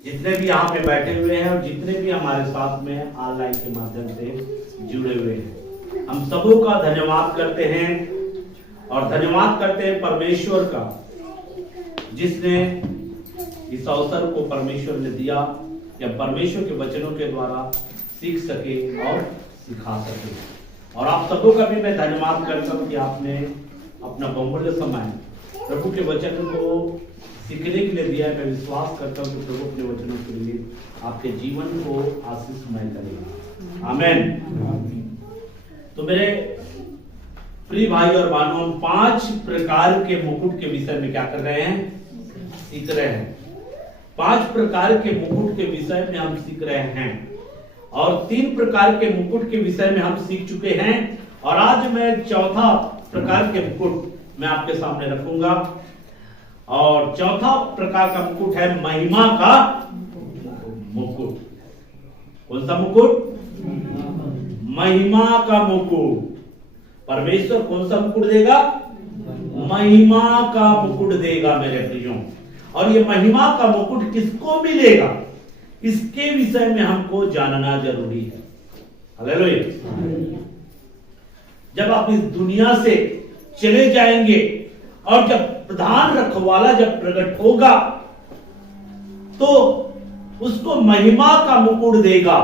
जितने भी यहाँ पे बैठे हुए हैं और जितने भी हमारे साथ में ऑनलाइन के माध्यम से जुड़े हुए हैं, हम सबों का धन्यवाद करते हैं और धन्यवाद करते हैं परमेश्वर का, जिसने इस अवसर को परमेश्वर ने दिया या परमेश्वर के वचनों के द्वारा सीख सके और सिखा सके। और आप सबों का भी मैं धन्यवाद करता हूँ कि आपने अपना बहुमूल्य समय प्रभु के वचन को सीखने के लिए दिया है। मैं विश्वास करता हूँ कि प्रभु अपने वचनों के लिए आपके जीवन को आशीषमय करेगा। आमेन। तो मेरे प्रिय भाई और बहनों, हम 5 प्रकार के मुकुट के विषय में क्या कर रहे हैं? सीख रहे हैं। 5 प्रकार के मुकुट के विषय में हम सीख रहे हैं और 3 प्रकार के मुकुट के विषय में हम सीख चुके हैं और आज मैं 4था प्रकार के मुकुट मैं आपके सामने रखूंगा। और चौथा प्रकार का मुकुट है महिमा का मुकुट। कौन सा मुकुट? महिमा का मुकुट। परमेश्वर कौन सा मुकुट देगा? महिमा का मुकुट देगा मेरे प्रियो। और ये महिमा का मुकुट किसको मिलेगा, इसके विषय में हमको जानना जरूरी है। हालेलुया। जब आप इस दुनिया से चले जाएंगे और जब प्रधान रखवाला जब प्रकट होगा तो उसको महिमा का मुकुट देगा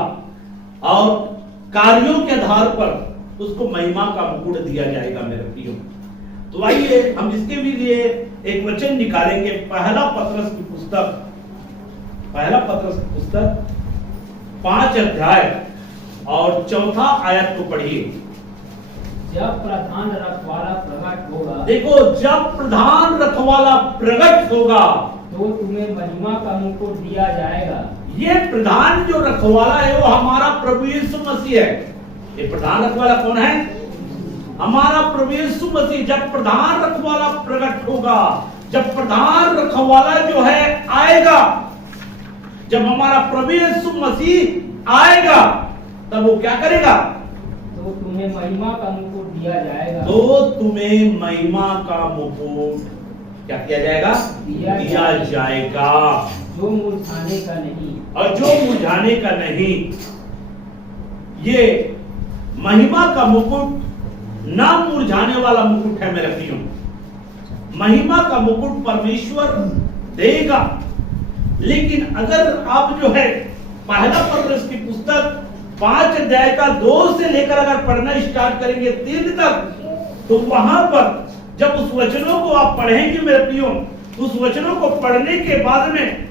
और कार्यों के आधार पर उसको महिमा का मुकुट दिया जाएगा मेरे प्रियो। तो आइए हम इसके भी लिए एक वचन निकालेंगे। पहला पत्रस की पुस्तक 5 अध्याय और 4था आयत को पढ़िए। जब प्रधान रखवाला प्रकट होगा, देखो, जब प्रधान रखवाला प्रकट होगा तो तुम्हें महिमा का मुकुट दिया जाएगा। ये प्रधान जो रखवाला है वो हमारा प्रभु यीशु मसीह है। ये प्रधान रखवाला कौन है? हमारा प्रभु यीशु मसीह। जब प्रधान रखवाला प्रकट होगा, जब प्रधान रखवाला जो है आएगा, जब हमारा प्रभु यीशु मसीह आएगा, तब वो क्या करेगा? तो तुम्हें महिमा का मुकुट दिया जाएगा। तो तुम्हें महिमा का मुकुट क्या किया जाएगा? दिया जाएगा। जो मुरझाने का नहीं, और जो मुरझाने का नहीं। ये महिमा का मुकुट ना मुरझाने वाला मुकुट है मेरे प्रियो। महिमा का मुकुट परमेश्वर देगा। लेकिन अगर आप जो है पहला पत्रस की पुस्तक 5 अध्याय का 2 से लेकर अगर पढ़ना स्टार्ट करेंगे 3 तक, तो वहां पर जब उस वचनों को आप पढ़ेंगे मेरे प्रियो, उस वचनों को पढ़ने के बाद में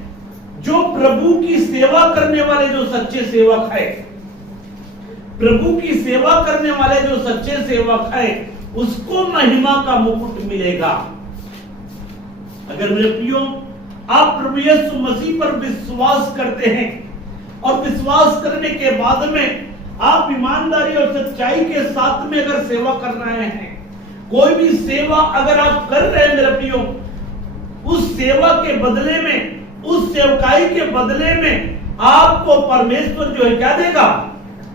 जो प्रभु की सेवा करने वाले जो सच्चे सेवक है, प्रभु की सेवा करने वाले जो सच्चे सेवक है, उसको महिमा का मुकुट मिलेगा। अगर मेरे प्रियो आप प्रभु यीशु मसीह पर विश्वास करते हैं और विश्वास करने के बाद में आप ईमानदारी और सच्चाई के साथ में अगर सेवा कर रहे हैं, कोई भी सेवा अगर आप कर रहे हैं मेरे प्रियो, उस सेवा के बदले में, उस सेवकाई के बदले में आपको परमेश्वर जो है क्या देगा?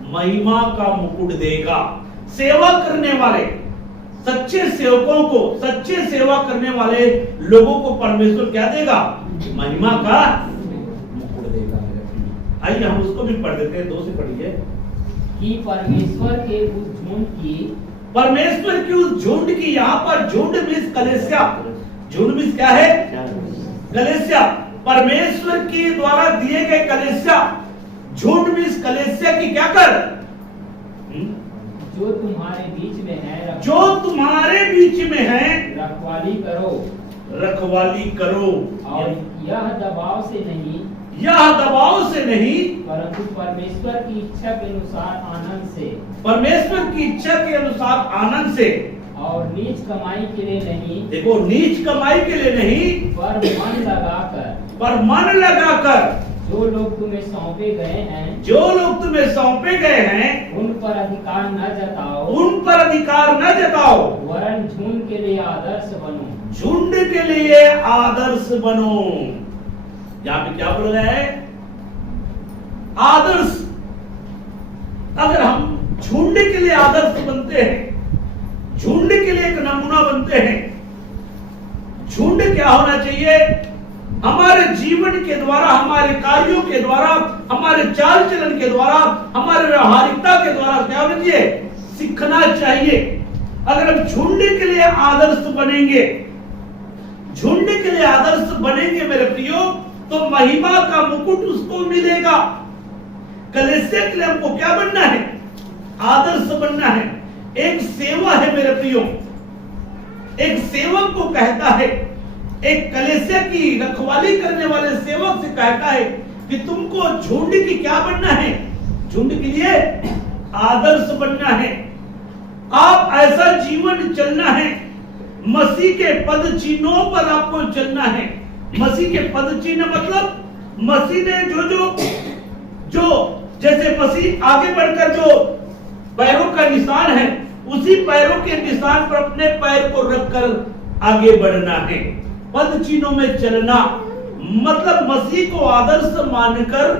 महिमा का मुकुट देगा। सेवा करने वाले सच्चे सेवकों को, सच्चे सेवा करने वाले लोगों को परमेश्वर क्या देगा? महिमा का मुकुट देगा। आइए हम उसको भी पढ़ देते हैं। 2 से पढ़िए। कि परमेश्वर के उस झुंड की, परमेश्वर की उस झुंड की, यहाँ पर झुंड मीन्स कलीसिया। झुंड मीन्स क्या है? कलीसिया। परमेश्वर के द्वारा दिए गए कलीसिया। झुंड मीन्स कलीसिया की क्या कर? जो तुम्हारे बीच में है, जो तुम्हारे बीच में है, रखवाली करो। रखवाली करो। और यह दबाव से नहीं, यह दबाव से नहीं, परंतु परमेश्वर की इच्छा के अनुसार आनंद से, परमेश्वर की इच्छा के अनुसार आनंद से, और नीच कमाई के लिए नहीं, देखो, नीच कमाई के लिए नहीं, पर मन लगाकर, पर मन लगाकर, जो लोग तुम्हें सौंपे गए हैं, जो लोग तुम्हें सौंपे गए हैं, उन पर अधिकार न जताओ, उन पर अधिकार न जताओ, वरन झुंड के लिए आदर्श बनो। झुंड के लिए आदर्श बनो। यहाँ पे क्या बोल रहा है? आदर्श। अगर हम झुंड के लिए आदर्श बनते हैं, झुंड के लिए एक नमूना बनते हैं, झुंड क्या होना चाहिए? हमारे जीवन के द्वारा, हमारे कार्यों के द्वारा, हमारे चाल चलन के द्वारा, हमारे व्यवहारिकता के द्वारा क्या होना चाहिए? सीखना चाहिए। अगर हम झुंड के लिए आदर्श बनेंगे, झुंड के लिए आदर्श बनेंगे मेरे प्रियो, तो महिमा का मुकुट उसको मिलेगा। कलीसिया के लिए हमको क्या बनना है? आदर्श बनना है। एक सेवा है मेरे प्रियो, एक सेवक को कहता है, एक कलीसिया की रखवाली करने वाले सेवक से कहता है कि तुमको झुंड की क्या बनना है? झुंड के लिए आदर्श बनना है। आप ऐसा जीवन चलना है, मसीह के पद चिन्हों पर आपको चलना है। मसीह के पद चिन्ह मतलब मसीह ने जो जैसे मसीह आगे बढ़कर जो पैरों का निशान है, उसी पैरों के निशान पर अपने पैर को रखकर आगे बढ़ना है। पद चिन्हों में चलना मतलब मसीह को आदर्श मानकर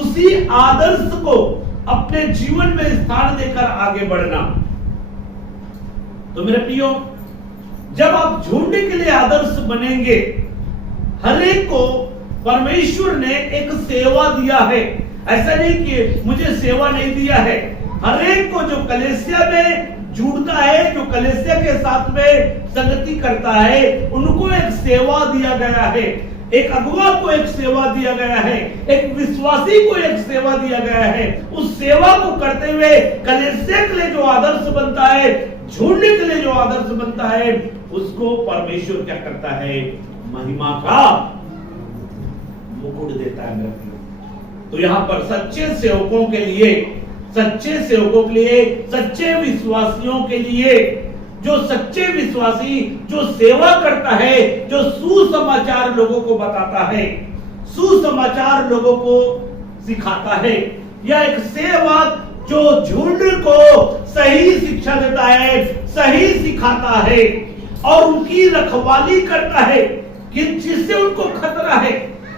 उसी आदर्श को अपने जीवन में स्थान देकर आगे बढ़ना। तो मेरे प्रियो, जब आप झुंड के लिए आदर्श बनेंगे, हर एक को परमेश्वर ने एक सेवा दिया है। ऐसा नहीं कि मुझे सेवा नहीं दिया है। हर एक को जो कलीसिया में जुड़ता है, जो कलीसिया के साथ में संगति करता है, उनको एक सेवा दिया गया है। एक अगुआ को एक सेवा दिया गया है, एक विश्वासी को एक सेवा दिया गया है। उस सेवा को करते हुए कलीसिया के लिए जो आदर्श बनता है, झुंड के लिए जो आदर्श बनता है, उसको परमेश्वर क्या करता है? महिमा का मुकुट देता है मेरे प्रियो। तो यहाँ पर सच्चे सेवकों के लिए, सच्चे सेवकों के लिए, सच्चे विश्वासियों के लिए, जो सच्चे विश्वासी जो सेवा करता है, जो सुसमाचार लोगों को बताता है, सुसमाचार लोगों को सिखाता है, या एक सेवक जो झुंड को सही शिक्षा देता है, सही सिखाता है और उनकी रखवाली करता है, किन चीज से उनको खतरा है?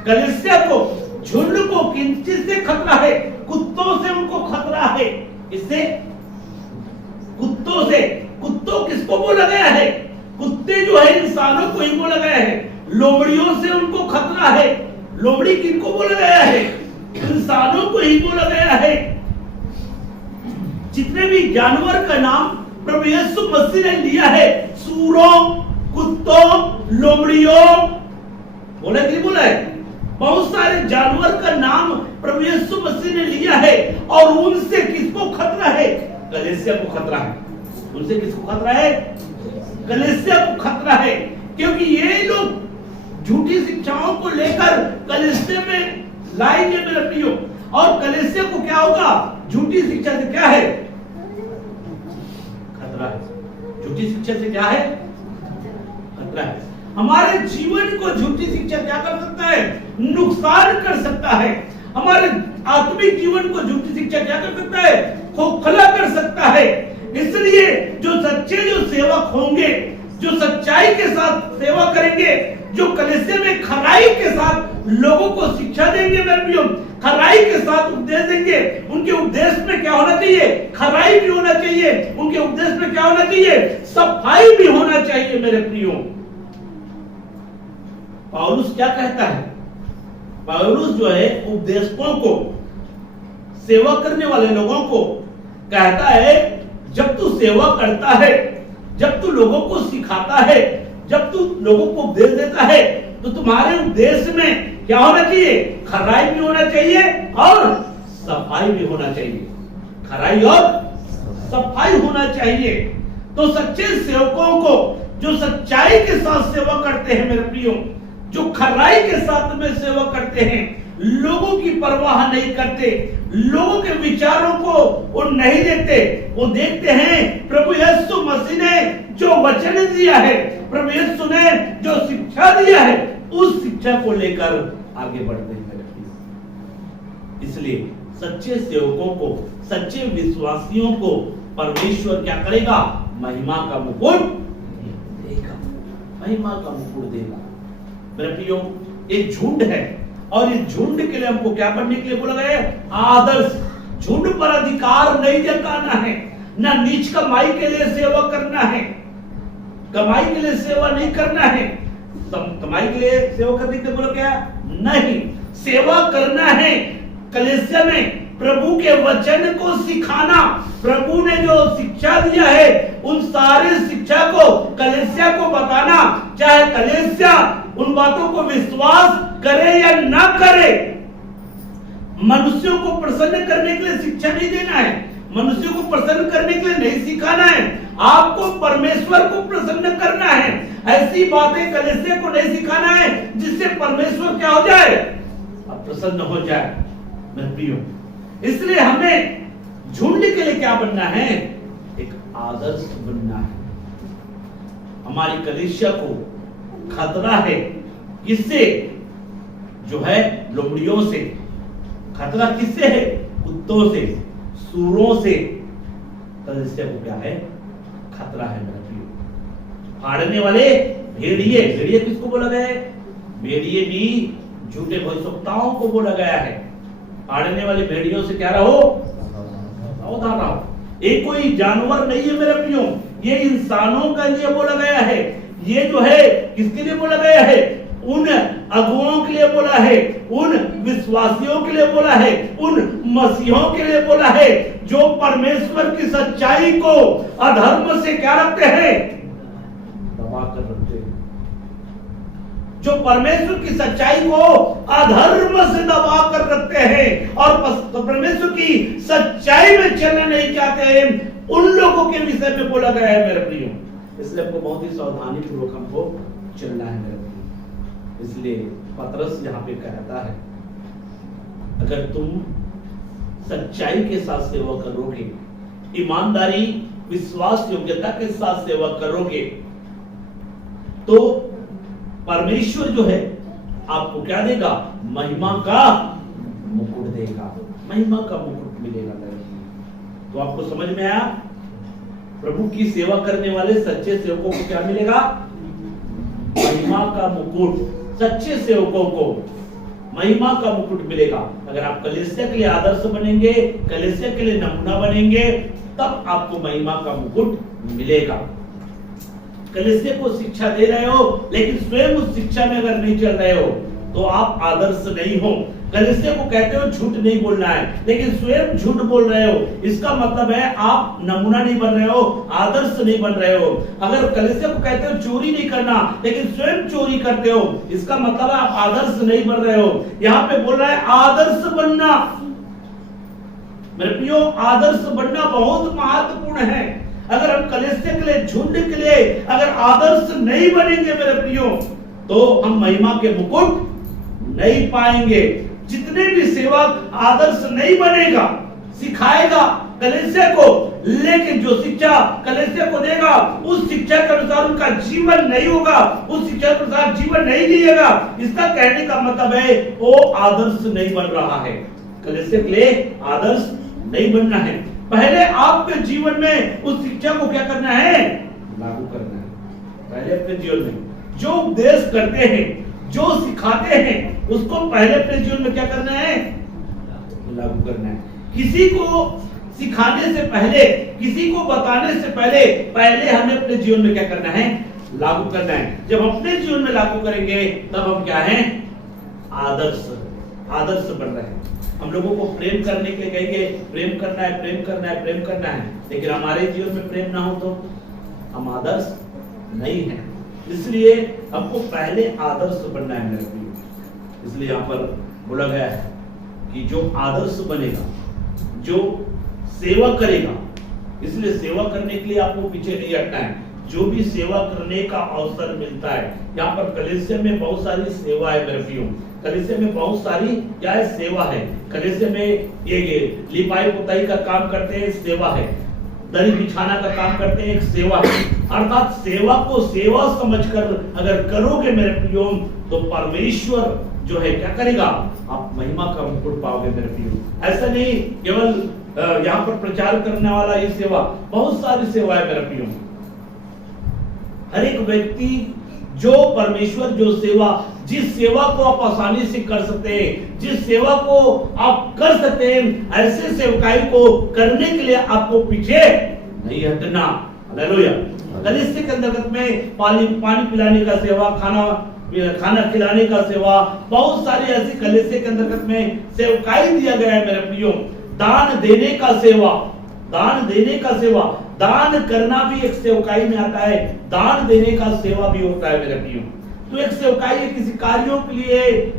कलीसिया को, झुंड को किन चीज से खतरा है? कुत्तों से उनको खतरा है। इससे कुत्तों से, कुत्तों किसको बोला गया है? कुत्ते जो है इंसानों को ही बोला गया है। लोमड़ियों से उनको खतरा है। लोमड़ी किनको बोला गया है? इंसानों को ही बोला गया है। जितने भी जानवर का नाम प्रभु यीशु मसीह ने लिया है, सूरों, कुत्तों, लोमड़ियों, बोला कि नहीं बोला है? बहुत सारे जानवर का नाम प्रभु यीशु मसीह ने लिया है। और उनसे किसको खतरा है? कलीसिया को खतरा है। उनसे किसको खतरा है? कलीसिया को खतरा है। क्योंकि ये लोग झूठी शिक्षाओं को लेकर कलीसिया में लाएंगे मेरे प्रियो, और कलीसिया को क्या होगा? झूठी शिक्षा से क्या है? खतरा है। झूठी शिक्षा से क्या है? खतरा है। हमारे जीवन को झूठी शिक्षा क्या कर सकता है? नुकसान कर सकता है। हमारे आत्मिक जीवन को झूठी शिक्षा क्या कर सकता है? खोखला कर सकता है। इसलिए जो सच्चे जो सेवक होंगे, जो सच्चाई के साथ सेवा करेंगे, जो कलीसिया में खराई के साथ लोगों को शिक्षा देंगे मेरे प्रियो, खराई के साथ उपदेश देंगे, उनके उपदेश में क्या होना चाहिए? खराई भी होना चाहिए। उनके उपदेश में क्या होना चाहिए? सफाई भी होना चाहिए मेरे प्रियो। पौलुस क्या कहता है? पौलुस जो है उपदेशकों को, सेवा करने वाले लोगों को कहता है, जब तू सेवा करता है, जब तू लोगों को सिखाता है, जब तू लोगों को उपदेश देता है, तो तुम्हारे उपदेश में क्या होना चाहिए? खराई भी होना चाहिए और सफाई भी होना चाहिए। खराई और सफाई होना चाहिए। तो सच्चे सेवकों को जो सच्चाई के साथ सेवा करते हैं मेरे प्रियो, जो खराई के साथ में सेवा करते हैं, लोगों की परवाह नहीं करते, लोगों के विचारों को वो नहीं देखते, वो देखते हैं प्रभु यीशु मसीह ने जो वचन दिया है, प्रभु यीशु ने जो शिक्षा दिया है, उस शिक्षा को लेकर आगे बढ़ते हैं। इसलिए सच्चे सेवकों को, सच्चे विश्वासियों को परमेश्वर क्या करेगा? महिमा का मुकुट देगा। महिमा का मुकुट देगा। मेरे प्रियो, एक झुंड है और इस झुंड के लिए हमको क्या बनने के लिए बोला गया है? आदर्श। झुंड पर अधिकार नहीं जताना है, ना नीच कमाई के लिए सेवा करना है, कमाई के लिए सेवा नहीं करना है। कमाई के लिए सेवा करने के लिए बोला क्या? नहीं, सेवा करना है कलीसिया में प्रभु के वचन को सिखाना। प्रभु ने जो शिक्षा दिया है उन सारे शिक्षा को कलीसिया को बताना, चाहे कलीसिया उन बातों को विश्वास करे या ना करे। मनुष्यों को प्रसन्न करने के लिए शिक्षा नहीं देना है, मनुष्यों को प्रसन्न करने के लिए नहीं सिखाना है, आपको परमेश्वर को प्रसन्न करना है। ऐसी बातें कलीसिया को नहीं सिखाना है जिससे परमेश्वर क्या हो जाए? अब प्रसन्न हो जाए मेरे प्रियो। इसलिए हमें झुंड के लिए क्या बनना है? एक आदर्श बनना है। हमारी कलीसिया को खतरा है किससे? जो है लोमड़ियों से। खतरा किससे है? कुत्तों से, सूरों से। कलीसिया को क्या है? खतरा है मेरे प्रियो। फाड़ने वाले भेड़िए, भेड़िए किसको बोला गया है? भेड़िए भी झूठे भविष्यवक्ताओं को बोला गया है। फाड़ने वाले भेड़ियों से क्या रहो? सावधान रहो। ये कोई जानवर नहीं है मेरे प्रियो, ये इंसानों के लिए बोला गया है। ये जो है किसके लिए बोला गया है? उन अगुओं के लिए बोला है, उन विश्वासियों के लिए बोला है, उन मसीहों के लिए बोला है जो परमेश्वर की सच्चाई को अधर्म से क्या रखते हैं? दबा कर रखते हैं। जो परमेश्वर की सच्चाई को अधर्म से दबा कर रखते हैं और परमेश्वर की सच्चाई में चलना नहीं चाहते हैं, उन लोगों के विषय में बोला गया है मेरे प्रियो। इसलिए हमको बहुत ही सावधानी पूर्वक हमको चलना है मेरे प्रियो। इसलिए पतरस यहाँ पे कहता है, अगर तुम सच्चाई के साथ सेवा करोगे, ईमानदारी विश्वास योग्यता के साथ सेवा करोगे, तो परमेश्वर जो है आपको क्या देगा? महिमा का मुकुट देगा, महिमा का मुकुट मिलेगा। तो आपको समझ में आया? प्रभु की सेवा करने वाले सच्चे सेवकों को क्या मिलेगा? महिमा का मुकुट। सच्चे सेवकों को महिमा का मुकुट मिलेगा। अगर आप कलीसिया के लिए आदर्श बनेंगे, कलीसिया के लिए नमूना बनेंगे, तब आपको महिमा का मुकुट मिलेगा। कलीसिया को शिक्षा दे रहे हो लेकिन स्वयं उस शिक्षा में अगर नहीं चल रहे हो तो आप आदर्श नहीं हो। कलीसिया को कहते हो झूठ नहीं बोलना है, लेकिन स्वयं झूठ बोल रहे हो, इसका मतलब है आप नमूना नहीं बन रहे हो, आदर्श नहीं बन रहे हो। अगर कलीसिया को कहते हो चोरी नहीं करना लेकिन स्वयं चोरी करते हो, इसका मतलब है आप आदर्श नहीं बन रहे हो। यहाँ पे बोल रहा है आदर्श बनना। मेरे प्रियो, आदर्श बनना बहुत महत्वपूर्ण है। अगर हम कलीसिया के लिए, झुंड के लिए अगर आदर्श नहीं बनेंगे मेरे प्रियो, तो हम महिमा के मुकुट नहीं पाएंगे। जितने भी सेवक आदर्श नहीं बनेगा, सिखाएगा कलीसिया को, लेकिन जो शिक्षा कलीसिया को देगा उस शिक्षा के अनुसार उनका जीवन नहीं होगा, उस शिक्षा के अनुसार जीवन नहीं जिएगा, इसका कहने का मतलब है वो आदर्श नहीं बन रहा है। कलीसिया के लिए आदर्श नहीं बनना है। पहले आपके जीवन में उस शिक्षा को क्या करना है? लागू करना है। पहले अपने जीवन में जो उपदेश करते हैं, जो सिखाते हैं, उसको पहले अपने जीवन में क्या करना है? लागू करना है। किसी को सिखाने से पहले, किसी को बताने से पहले हमें अपने जीवन में क्या करना है? लागू करना है। जब अपने जीवन में लागू करेंगे तब हम क्या हैं? आदर्श बन रहे हैं। हम लोगों को प्रेम करने के लिए कहेंगे प्रेम करना है, प्रेम करना है, प्रेम करना है, लेकिन हमारे जीवन में प्रेम ना हो तो हम आदर्श नहीं है। इसलिए हमको पहले आदर्श बनना है मेरे प्रिय। इसलिए यहाँ पर बोला गया है कि जो आदर्श बनेगा, जो सेवा करेगा, इसलिए सेवा करने के लिए आपको पीछे नहीं हटना है। जो भी सेवा करने का अवसर मिलता है, यहाँ पर कलीसिया में बहुत सारी सेवा है मेरे प्रियो। कलीसिया में बहुत सारी क्या है? सेवा है। कलीसिया में ये लिपाई पुताई का काम करते हैं, सेवा है। दरी बिछाना का काम करते हैं, एक सेवा है। अर्थात सेवा को सेवा समझकर अगर करोगे मेरे प्रियो, तो परमेश्वर जो है क्या करेगा? आप महिमा का मुकुट पाओगे मेरे प्रियो। ऐसा नहीं केवल यहाँ पर प्रचार करने वाला ये सेवा, बहुत सारी सेवा है मेरे प्रियो। हर एक व्यक्ति जो परमेश्वर जो सेवा, जिस सेवा को आप आसानी से कर सकते हैं, जिस सेवा को आप कर सकते हैं, ऐसे सेवकाई को करने के लिए आपको पीछे नहीं हटना। हालेलुया। कलीसिया के अंतर्गत में पानी पिलाने का सेवा, खाना खिलाने का सेवा, बहुत सारी ऐसी कलीसिया के अंतर्गत में सेवकाई दिया गया है मेरे प्रियो। दान देने का सेवा, दान देने का सेवा, दान करना भी एक सेवकाई में आता है, दान देने का सेवा भी होता है मेरे प्रियो। तो एक सेवकाई है किसी कार्यों के लिए,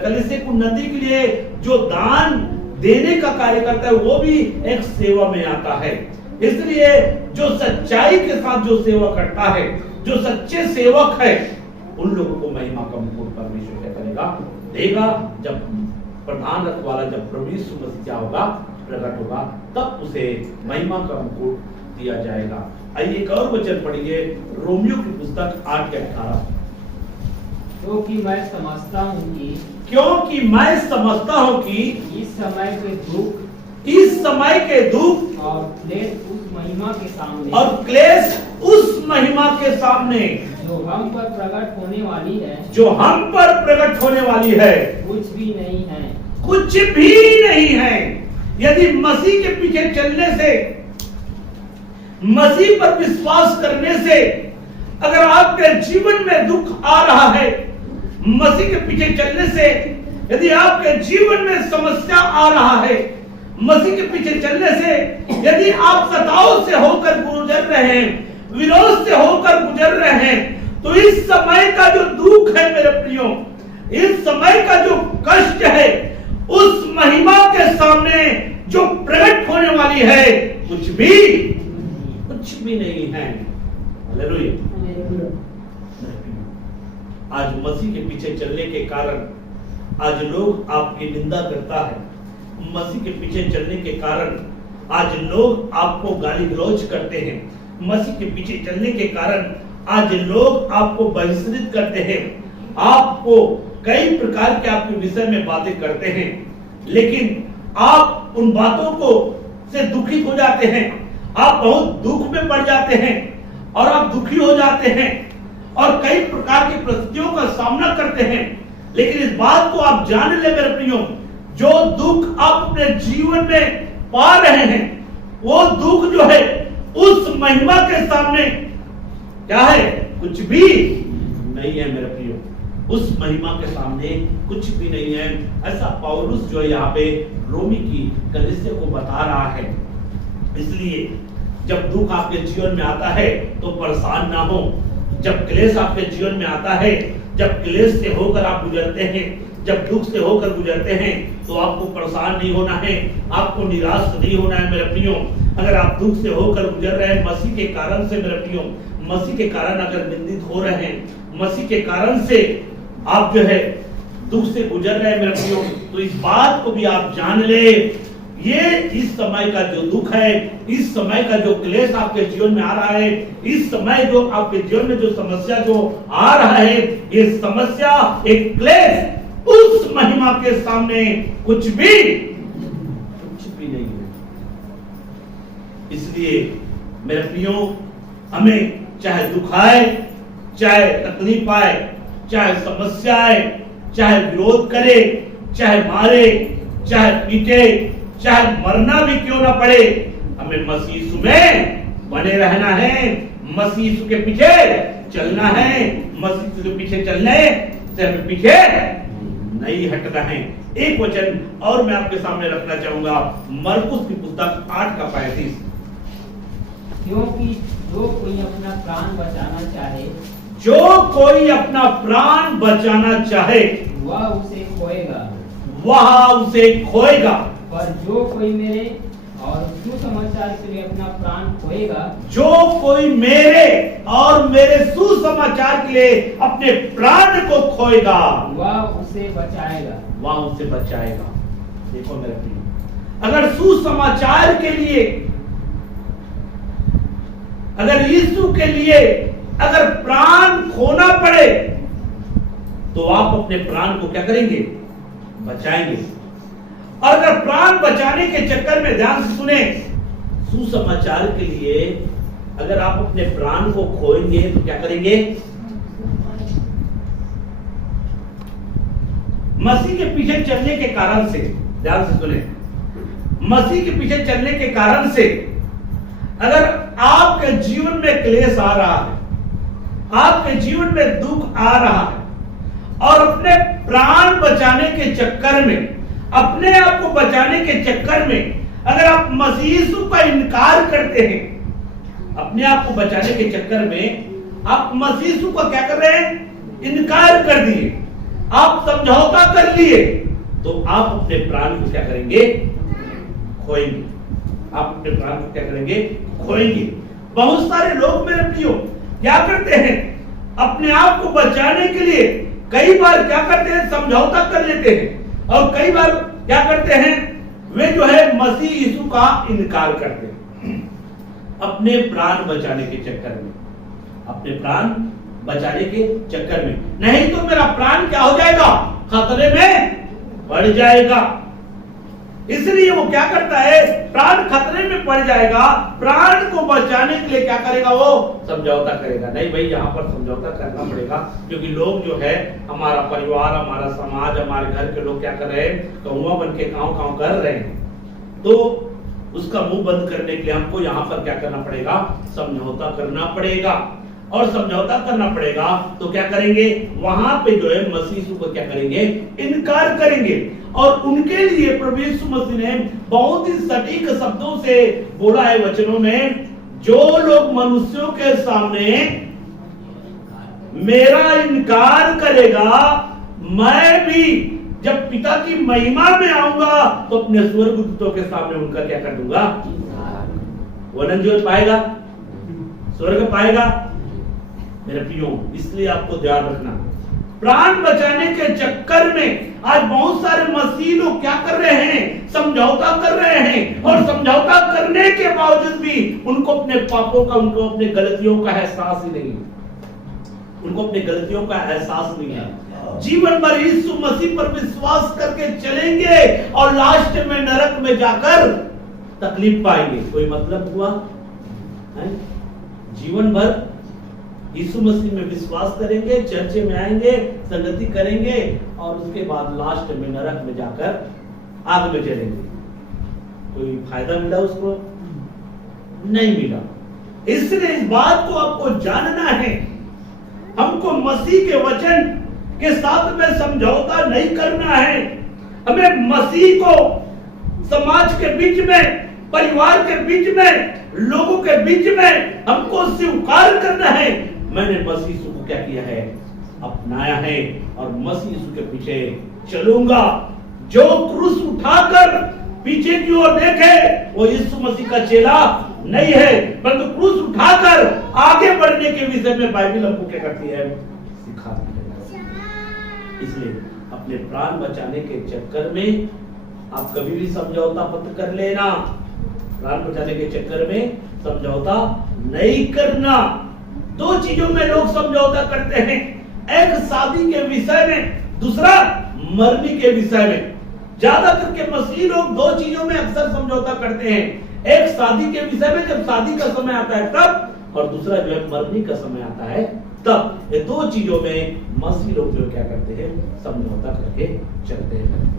कलीसिया की उन्नति के लिए जो दान देने का कार्य करता है वो भी एक सेवा में आता है। इसलिए जो सच्चाई के साथ जो सेवा करता है, जो सच्चे सेवक है, उन लोगों को महिमा का मुकुट परमेश्वर क्या करेगा, देगा। जब प्रधान रथ वाला, जब प्रभु यीशु मसीह क्या होगा, प्रकट होगा, तब उसे महिमा का मुकुट दिया जाएगा। आइए एक और वचन पढ़िए, रोमियो की पुस्तक 8:18। क्योंकि मैं समझता हूँ कि इस समय के दुख और क्लेश उस महिमा के सामने जो हम पर प्रकट होने वाली है कुछ भी नहीं है। यदि मसीह के पीछे चलने से, मसीह पर विश्वास करने से अगर आपके जीवन में दुख आ रहा है, मसीह के पीछे चलने से यदि आपके जीवन में समस्या आ रहा है, मसीह के पीछे चलने से यदि आप सताव से होकर गुजर रहे हैं, विरोध से होकर गुजर रहे हैं, तो इस समय का जो दुख है मेरे प्रियो, इस समय का जो कष्ट है, उस महिमा के सामने जो प्रकट होने वाली है, कुछ भी नहीं है। हालेलुया। आज मसीह के पीछे चलने के कारण आज लोग आपकी निंदा करता है, मसीह के पीछे चलने के कारण आज लोग आपको गाली गलौज करते हैं, मसीह के पीछे चलने के कारण आज लोग आपको बहिष्कृत करते हैं, आपको कई प्रकार के आपके विषय में बातें करते हैं, लेकिन आप उन बातों को से दुखी हो जाते हैं, आप बहुत दुख में पड़ जाते हैं और आप दुखी हो जाते हैं और कई प्रकार की परिस्थितियों का सामना करते हैं। लेकिन इस बात को आप जान ले मेरे प्रियो, जो दुख आप अपने जीवन में पा रहे हैं, वो दुख जो है उस महिमा के सामने क्या है, कुछ भी नहीं है मेरे प्रियो, उस महिमा के सामने कुछ भी नहीं है। ऐसा पौलुस जो यहाँ पे रोमी की कलीसिया को बता रहा है। इसलिए जब दुख आपके जीवन में आता है तो परेशान ना हो, जब क्लेश आपके जीवन में आता है, जब क्लेश से होकर आप गुजरते हैं, जब दुख से होकर गुजरते हैं, तो आपको परेशान नहीं होना है, आपको निराश नहीं होना है मेरे प्रियो। अगर आप दुख से होकर गुजर रहे हैं मसीह के कारण से मेरे प्रियो, मसीह के कारण अगर निंदित हो रहे हैं, मसीह के कारण से आप जो है दुख से गुजर रहे हैं मेरे प्रियो, तो इस बात को भी आप जान ले, ये इस समय का जो दुख है, इस समय का जो क्लेश आपके जीवन में आ रहा है, इस समय जो आपके जीवन में जो समस्या जो आ रहा है, ये समस्या एक क्लेश उस महिमा के सामने कुछ भी नहीं है। इसलिए मेरे प्रियो, हमें चाहे दुख आए, चाहे तकलीफ आए, चाहे समस्या आए, चाहे विरोध करे, चाहे मारे, चाहे पीटे, चाहे मरना भी क्यों ना पड़े, हमें मसीह यीशु में बने रहना है, मसीह यीशु के पीछे चलना है, मसीह यीशु के पीछे चलने से हमें पीछे नहीं हटना है। एक वचन और मैं आपके सामने रखना चाहूंगा, मरकुस की पुस्तक 8:35। क्योंकि जो कोई अपना प्राण बचाना चाहे, जो कोई अपना प्राण बचाना चाहे वह उसे खोएगा, पर जो कोई मेरे और सुसमाचार के लिए अपना प्राण खोएगा, जो कोई मेरे और मेरे सुसमाचार के लिए अपने प्राण को खोएगा, वह उसे बचाएगा। देखो मेरे प्रिय, अगर सुसमाचार के लिए, अगर यीशु के लिए अगर प्राण खोना पड़े, तो आप अपने प्राण को क्या करेंगे, बचाएंगे। और अगर प्राण बचाने के चक्कर में, ध्यान से सुने, सुसमाचार के लिए अगर आप अपने प्राण को खोएंगे तो क्या करेंगे, मसीह के पीछे चलने के कारण से, ध्यान से सुने, मसीह के पीछे चलने के कारण से अगर आपके जीवन में क्लेश आ रहा है, आपके जीवन में दुख आ रहा है, और अपने प्राण बचाने के चक्कर में, अपने आप को बचाने के चक्कर में अगर आप मसीह यीशु का इनकार करते हैं, अपने आप को बचाने के चक्कर में आप मसीह यीशु का क्या कर रहे हैं? इनकार कर दिए, आप समझौता कर लिए, तो आप अपने प्राण को क्या करेंगे? खोएंगे। आप अपने प्राण को क्या करेंगे? खोएंगे। बहुत सारे लोग मेरे प्रियो क्या करते हैं? अपने आप को बचाने के लिए कई बार क्या करते हैं? समझौता कर लेते हैं, और कई बार क्या करते हैं? वे जो है मसीह यीशु का इनकार करते हैं अपने प्राण बचाने के चक्कर में, अपने प्राण बचाने के चक्कर में। नहीं तो मेरा प्राण क्या हो जाएगा? खतरे में पड़ जाएगा। इसलिए वो क्या करता है? प्राण खतरे में पड़ जाएगा, प्राण को बचाने के लिए क्या करेगा? वो समझौता करेगा। नहीं भाई, यहाँ पर समझौता करना पड़ेगा, क्योंकि लोग जो है, हमारा परिवार, हमारा समाज, हमारे घर के लोग क्या कर रहे हैं? कौवा बन के कांव कांव कर रहे हैं, तो उसका मुंह बंद करने के लिए हमको यहाँ पर क्या करना पड़ेगा? समझौता करना पड़ेगा। और समझौता करना पड़ेगा तो क्या करेंगे? वहां पे जो है मसीह यीशु को क्या करेंगे? इनकार करेंगे। और उनके लिए प्रभु यीशु मसीह ने बहुत ही सटीक शब्दों से बोला है वचनों में, जो लोग मनुष्यों के सामने मेरा इनकार करेगा, मैं भी जब पिता की महिमा में आऊंगा तो अपने स्वर्गदूतों के सामने उनका क्या कर दूंगा? वो अनंत जीवन पाएगा, स्वर्ग पाएगा। मेरे प्रियो, इसलिए आपको ध्यान रखना, प्राण बचाने के चक्कर में आज बहुत सारे मसीह लोग क्या कर रहे हैं? समझौता कर रहे हैं, और समझौता करने के बावजूद भी उनको अपने पापों का, उनको अपने गलतियों का एहसास ही नहीं, उनको अपने गलतियों का एहसास नहीं है। जीवन भर यीशु मसीह पर विश्वास करके चलेंगे और लास्ट में नरक में जाकर तकलीफ पाएंगे। कोई मतलब हुआ? जीवन भर यीशु मसीह में विश्वास करेंगे, चर्च में आएंगे, संगति करेंगे, और उसके बाद लास्ट में नरक में जाकर आग में जलेंगे। कोई फायदा मिला उसको? नहीं मिला। इसलिए इस बात को आपको जानना है, हमको मसीह के वचन के साथ में समझौता नहीं करना है। हमें मसीह को समाज के बीच में, परिवार के बीच में, लोगों के बीच में हमको स्वीकार करना है। मैंने मसीह यीशु को क्या किया है? अपनाया है, और मसीह यीशु के पीछे चलूंगा। जो क्रूस उठाकर पीछे की ओर देखे वो यीशु मसीह का चेला नहीं है, परंतु क्रूस उठाकर आगे बढ़ने के विषय में बाइबल हमको क्या करती है? सिखाती है। इसलिए अपने प्राण बचाने के चक्कर में आप कभी भी समझौता मत कर लेना। प्राण बचाने के चक्कर में समझौता नहीं करना। दो चीजों में लोग समझौता करते हैं, एक शादी के विषय में, दूसरा मरने के विषय में। ज्यादा करके मसीह लोग दो चीजों में अक्सर समझौता करते हैं, एक शादी के विषय में, जब शादी का समय आता है तब, और दूसरा जो है मरने का समय आता है तब। ये दो चीजों में मसीह लोग जो क्या करते हैं? समझौता करके चलते हैं,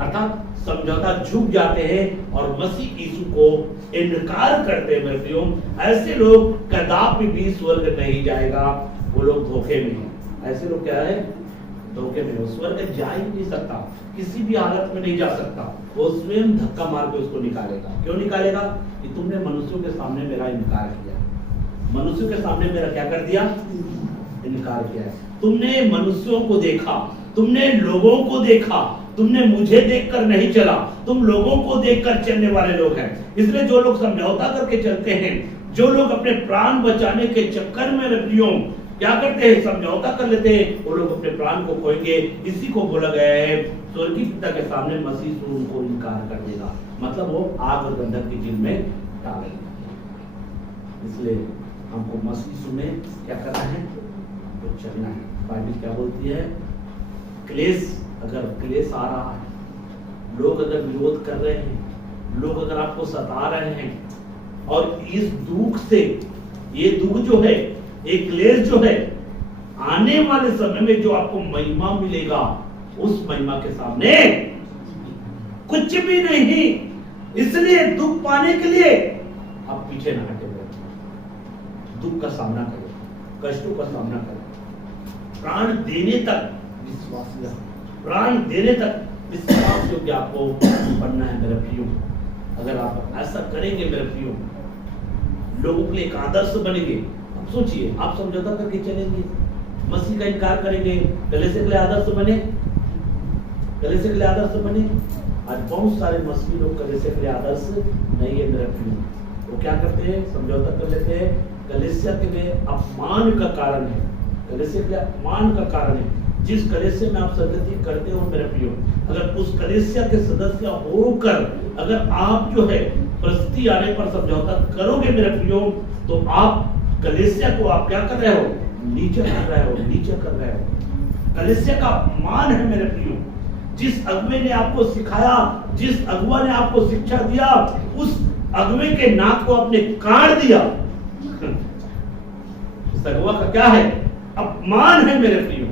अर्थात समझौता झुक जाते हैं और मसीह यीशु को इनकार करते हैं। मेरे ऐसे लोग कदापि भी स्वर्ग नहीं जाएगा, वो लोग धोखे में हैं। ऐसे लोग क्या है? धोखे में। वो स्वर्ग जा ही नहीं सकता, किसी भी हालत में नहीं जा सकता। वो स्वयं धक्का मार के उसको निकालेगा। क्यों निकालेगा? कि तुमने मनुष्यों के सामने मेरा इनकार किया, मनुष्यों के सामने मेरा क्या कर दिया? इनकार किया है। तुमने मनुष्यों को देखा, तुमने लोगों को देखा, तुमने मुझे देखकर नहीं चला, तुम लोगों को देखकर चलने वाले लोग हैं। इसलिए जो लोग समझौता करके चलते हैं, जो लोग अपने प्राण बचाने के चक्कर में प्रियो क्या करते हैं? समझौता कर लेते हैं, वो लोग अपने प्राण को खोएंगे। इसी को बोला गया है, स्वर्गीय पिता के सामने मसीह उनको इनकार कर देगा, मतलब वो आग और गंधक की झील में डालेगा। इसलिए हमको मसीह में क्या करना है? तो चलना है। बाइबल क्या बोलती है? क्लेश, अगर क्लेश आ रहा है, लोग अगर विरोध कर रहे हैं, लोग अगर आपको सता रहे हैं, और इस दुख से, ये दुख जो है, एक क्लेश जो है, आने वाले समय में जो आपको महिमा मिलेगा, उस महिमा के सामने कुछ भी नहीं। इसलिए दुख पाने के लिए आप पीछे ना हटे मेरे, दुख का सामना करें, कष्टों का सामना करें, प्राण देने तक विश्वास, प्राण देने तक विश्वास योग्य आपको बनना है मेरे प्रियो। अगर आप ऐसा करेंगे मेरे प्रियो, लोगों के लिए एक आदर्श बनेंगे। अब सोचिए, आप समझौता करके चलेंगे, मसीह का इनकार करेंगे, कलीसिया के लिए आदर्श बने, कलीसिया के लिए आदर्श बने। आज बहुत सारे मसीही लोग कलीसिया के लिए आदर्श नहीं है मेरे प्रियो। वो क्या करते हैं, समझौता कर लेते हैं, कलीसिया के लिए अपमान का कारण है, कलीसिया के लिए अपमान का कारण है। जिस कलीसिया में आप संगति करते हो मेरे प्रियो, अगर उस कलीसिया के सदस्य होकर अगर आप जो है परिस्थिति आने पर समझौता करोगे मेरे प्रियो, तो आप कलीसिया को आप क्या कर रहे हो, नीचे कर रहे हो, नीचे कर रहे हो। कलीसिया का अपमान है मेरे प्रियो। जिस अगुवे ने आपको सिखाया, जिस अगुवा ने आपको शिक्षा दिया, उस अगुवे के नाक को आपने काट दिया। उस अगुवा का क्या है, अपमान है मेरे प्रियो।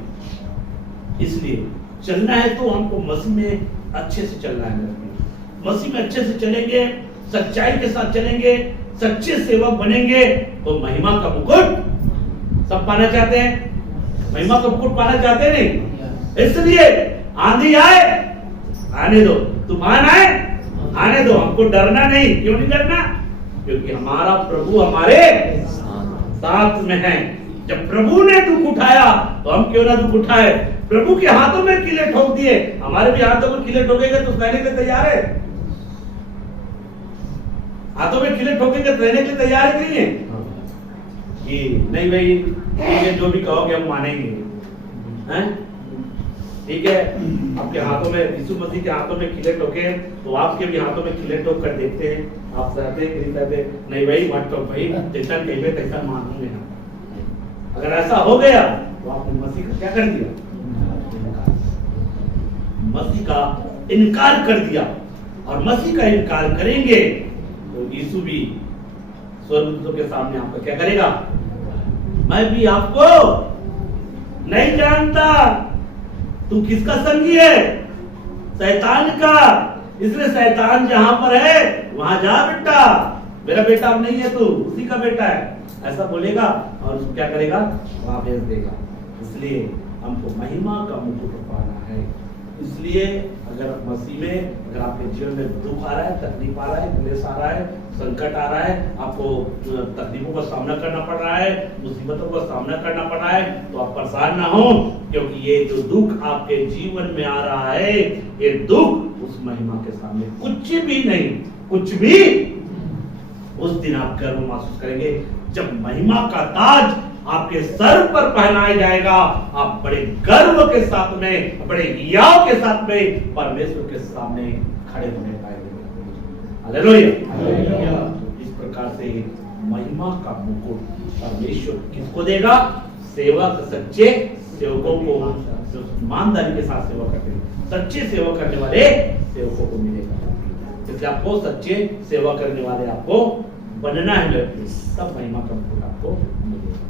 इसलिए चलना है तो हमको मसीह में अच्छे से चलना है मेरे प्रियो। मसीह में अच्छे से चलेंगे, सच्चाई के साथ चलेंगे, सच्चे सेवक बनेंगे, तो महिमा का मुकुट सब पाना चाहते हैं, महिमा का मुकुट पाना चाहते हैं नहीं। इसलिए आंधी आए आने दो, तूफान आए आने दो, हमको डरना नहीं। क्यों नहीं डरना, क्योंकि हमारा प्रभु हमारे साथ में है। जब प्रभु ने दुख उठाया तो हम क्यों ना दुख उठाए। प्रभु के हाथों में किले ठोक दिए, हमारे भी हाथों में किले ठोकेंगे तो सहने के लिए तैयार है। हाथों में किले ठोकेंगे तो रहने के लिए तैयार है नहीं है कि नहीं भाई ठीक है, जो भी कहोगे हम मानेंगे, हैं ठीक है। आपके हाथों में, यीशु मसीह के हाथों में किले ठोके तो आपके भी हाथों में किले ठोक कर देखते हैं, आप सहते कि नहीं सहते। नहीं भाई मत ठोक भाई, जैसा कहेंगे तैसा मानूंगे हम। अगर ऐसा हो गया तो आपने मसीह का क्या कर दिया, मसीह का इनकार कर दिया। और मसीह का इनकार करेंगे तो यीशु भी स्वर्गदूतों के सामने आपका क्या करेगा, मैं भी आपको नहीं जानता, तू किसका संगी है, शैतान का, इसलिए शैतान जहां पर है वहां जा बेटा, मेरा बेटा अब नहीं है, तू उसी का बेटा है, ऐसा बोलेगा और उसको क्या करेगा, वहां भेज देगा। इसलिए हमको महिमा का मुकुट पाना है। इसलिए अगर मसीह में, अगर आपके जीवन में दुख आ रहा है, तकलीफ आ रहा है, क्लेश आ रहा है, संकट आ रहा है, आपको तकलीफों का सामना करना पड़ रहा है, मुसीबतों का सामना करना पड़ रहा है, तो आप परेशान ना हो, क्योंकि ये जो दुख आपके जीवन में आ रहा है, ये दुख उस महिमा के सामने कुछ भी नहीं, कुछ भी। उस दिन आप गर्व महसूस करेंगे जब महिमा का ताज आपके सर पर पहनाया जाएगा। आप बड़े गर्व के साथ में, बड़े हियाव के साथ में परमेश्वर के सामने खड़े होने पाएंगे। हालेलुया। इस प्रकार से महिमा का मुकुट परमेश्वर किसको देगा, सेवक, सच्चे सेवकों को, जो ईमानदारी के साथ सेवा करते हैं, सच्चे सेवा करने वाले सेवकों को मिलेगा। इसलिए आपको सच्चे सेवा करने वाले आपको बनना है, तब महिमा का मुकुट आपको मिलेगा।